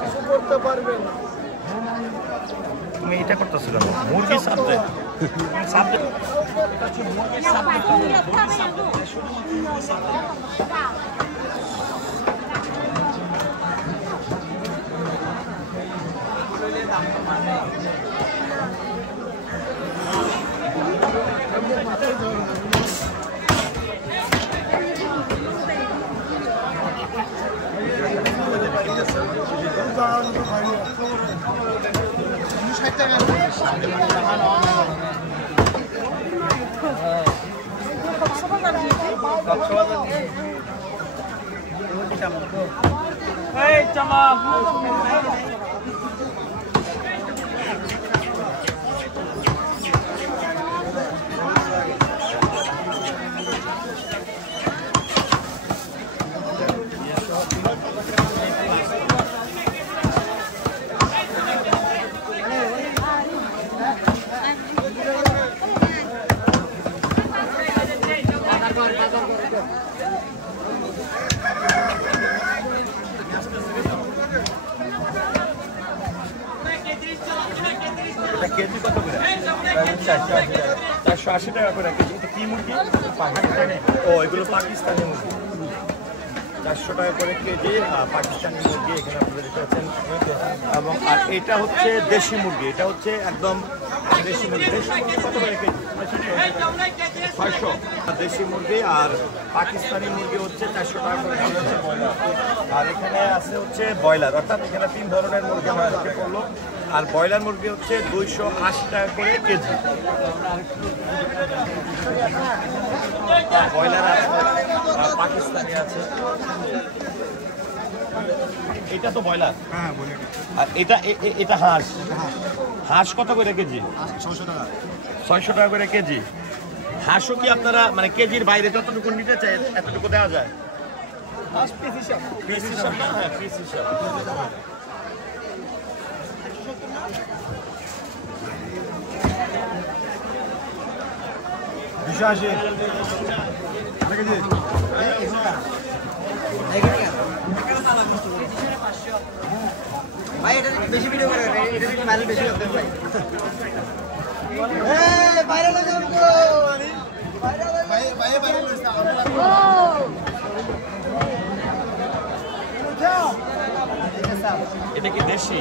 কিছু করতে পারবেন তুমি এটা করতেছিল মুরগি সাবজেক্ট কেজি কত করে? 480 টাকা করে কেজি। এটা কি মুরগি? ও এগুলো পাকিস্তানি মুরগি। 400 টাকা করে কেজি পাকিস্তানি মুরগি এখানে আপনারা দেখতে পাচ্ছেন। এবং আর এটা হচ্ছে দেশি মুরগি, এটা হচ্ছে একদম দেশি মুরগি। দেশি মুরগি কত করে কেজি? 600। দেশি মুরগি আর পাকিস্তানি মুরগি হচ্ছে 400 টাকা করে কেজি হচ্ছে ব্রয়লার। আর এখানে আছে হচ্ছে ব্রয়লার, অর্থাৎ এখানে 3 ধরনের মুরগি আমরা দেখতে পড়লো। আর ব্রয়লার মুরগি হচ্ছে 280 টাকা করে কেজি। ব্রয়লার আছে, পাকিস্তানি আছে। এটা তো ব্রয়লার। হ্যাঁ বলে। আর এটা হাঁস। হাঁস কত করে কেজি? 600 টাকা। 600 টাকা করে কেজি। হাঁসও কি আপনারা মানে কেজির বাইরে যতটুকু নিতে চাই এতটুকু দেওয়া যায়? হাঁস পিস হিসাব। পিস হিসাব না? হ্যাঁ পিস হিসাব। ভাই এটা বেশি ভিডিও করে এটা ভাইরাল বেশি হবে ভাই ভাইরাল হয়ে যাবে তো ভাইরাল হইছে এটা কি দেশি?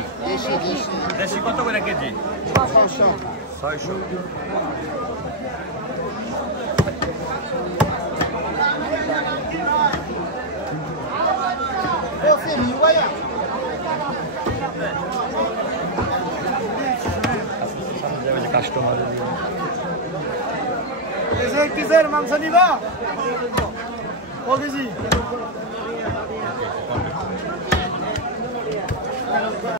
দেশি কত করে কেজি? 600 কাস্টমার কিসের মাংস নিবা ও কেজি